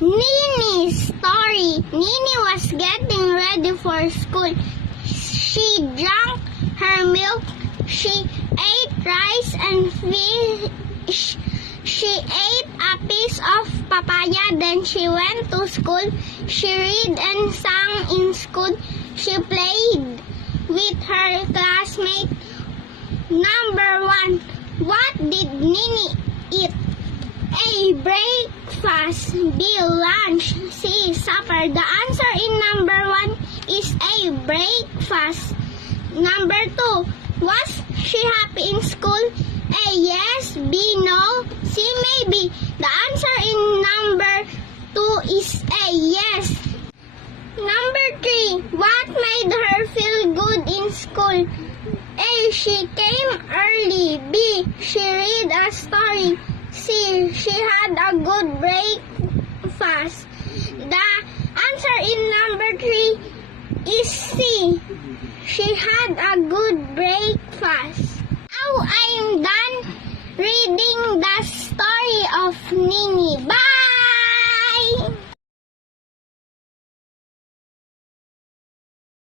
Nini's story. Nini was getting ready for school. She drank her milk. She ate rice and fish. She ate a piece of papaya. Then she went to school. She read and sang in school. She played with her classmates. Number 1. What did Nini eat? A. Breakfast. B. Lunch. C. Supper. The answer in number 1 is A. Breakfast. Number 2. Was she happy in school? A. Yes. B. No. C. Maybe. The answer in number 2 is A. Yes. Number 3. What made her feel good in school? A. She came early. B. She read a story. C. She had a good breakfast. The answer in number 3 is C. She had a good breakfast.